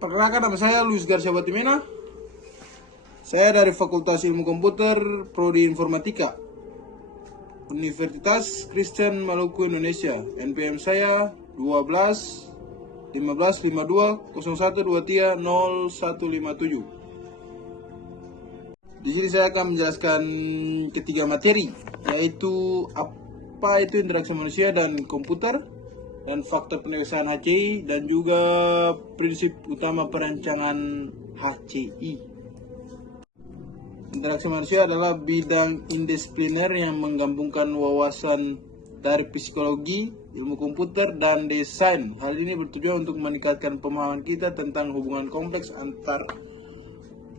Perkenalkan, nama saya Luis Garcia Batimena. Saya dari Fakultas Ilmu Komputer, Prodi Informatika, Universitas Kristen Maluku Indonesia. NPM saya 12 15 52 01 23 0157. Di sini saya akan menjelaskan ketiga materi, yaitu apa itu interaksi manusia dan komputer, dan faktor penyelesaian HCI, dan juga prinsip utama perancangan HCI. Interaksi manusia adalah bidang indisipliner yang menggabungkan wawasan dari psikologi, ilmu komputer, dan desain. Hal ini bertujuan untuk meningkatkan pemahaman kita tentang hubungan kompleks antar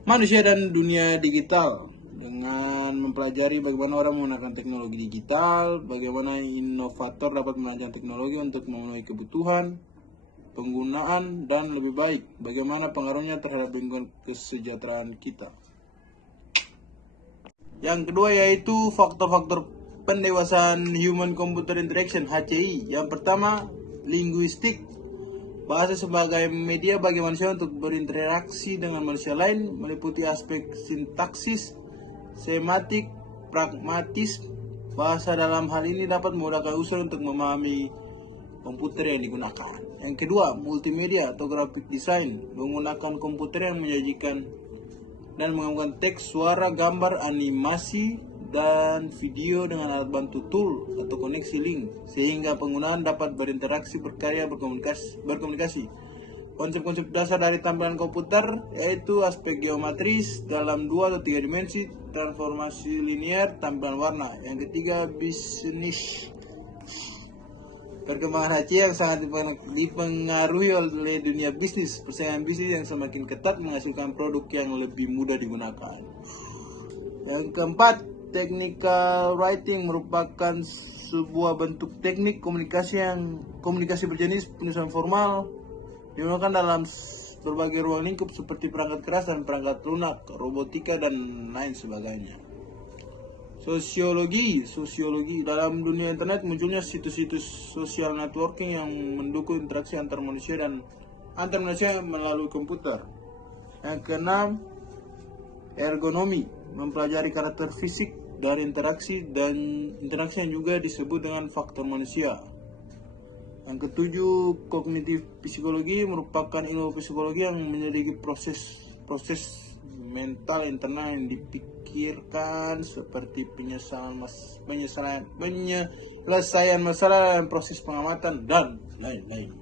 manusia dan dunia digital, dengan mempelajari bagaimana orang menggunakan teknologi digital, bagaimana inovator dapat merancang teknologi untuk memenuhi kebutuhan penggunaan dan lebih baik, bagaimana pengaruhnya terhadap lingkungan kesejahteraan kita. Yang kedua yaitu faktor-faktor pendewasaan Human Computer Interaction HCI. Yang pertama, linguistik. Bahasa sebagai media bagi manusia untuk berinteraksi dengan manusia lain, meliputi aspek sintaksis, sematik, pragmatis. Bahasa dalam hal ini dapat memudahkan user untuk memahami komputer yang digunakan. Yang kedua, multimedia atau graphic design, menggunakan komputer yang menyajikan dan menggabungkan teks, suara, gambar, animasi, dan video dengan alat bantu tool atau koneksi link, sehingga penggunaan dapat berinteraksi, berkarya, berkomunikasi. Konsep-konsep dasar dari tampilan komputer yaitu aspek geometris dalam 2 atau 3 dimensi, transformasi linear, tampilan warna. Yang ketiga, bisnis. Perkembangan HCI yang sangat dipengaruhi oleh dunia bisnis. Persaingan bisnis yang semakin ketat menghasilkan produk yang lebih mudah digunakan. Yang keempat, technical writing merupakan sebuah bentuk teknik komunikasi berjenis penulisan formal digunakan dalam berbagai ruang lingkup seperti perangkat keras dan perangkat lunak, robotika, dan lain sebagainya. Sosiologi dalam dunia internet munculnya situs-situs social networking yang mendukung interaksi antar manusia melalui komputer. Yang keenam, ergonomi, mempelajari karakter fisik dari interaksi yang juga disebut dengan faktor manusia. Yang ketujuh, kognitif psikologi merupakan ilmu psikologi yang menyelidiki proses mental internal yang dipikirkan seperti penyelesaian masalah dan proses pengamatan dan lain-lain.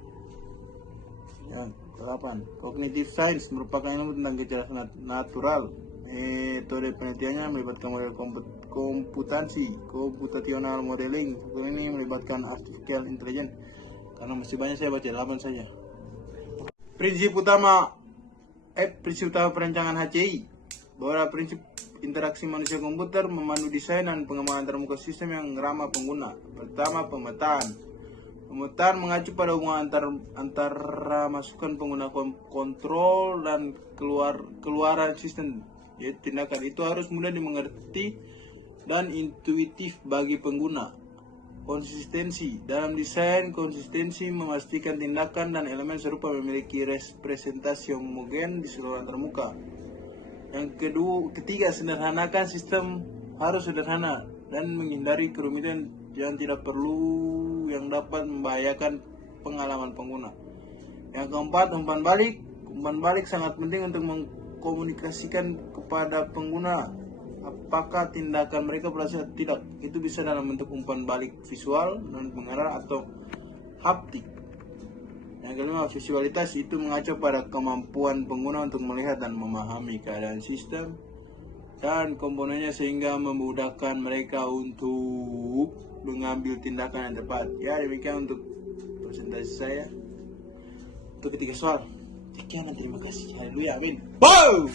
Yang ke-8, cognitive science merupakan ilmu tentang kecerdasan natural. Metode penelitiannya melibatkan model computational modeling. Ini melibatkan artificial intelligence. Karena masih banyak, saya baca 8 saja. Prinsip utama perancangan HCI. Bahwa prinsip interaksi manusia komputer memandu desain dan pengembangan termuka sistem yang ramah pengguna. Pertama, pemetaan. Pemetaan mengacu pada hubungan antara masukan pengguna kontrol dan keluaran sistem. Yaitu tindakan itu harus mudah dimengerti dan intuitif bagi pengguna. Konsistensi dalam desain, konsistensi memastikan tindakan dan elemen serupa memiliki representasi homogen di seluruh termuka. Yang ketiga, sederhanakan sistem, harus sederhana dan menghindari kerumitan yang tidak perlu yang dapat membahayakan pengalaman pengguna. Yang keempat, umpan balik. Umpan balik sangat penting untuk mengkomunikasikan kepada pengguna apakah tindakan mereka berhasil atau tidak. Itu bisa dalam bentuk umpan balik visual, non pengarah, atau haptik. Yang kelima, visualitas, itu mengacu pada kemampuan pengguna untuk melihat dan memahami keadaan sistem dan komponennya sehingga memudahkan mereka untuk mengambil tindakan yang tepat. Ya, demikian untuk presentasi saya. Untuk ketiga soal. Sekian dan terima kasih. Haleluya, amin. Wow!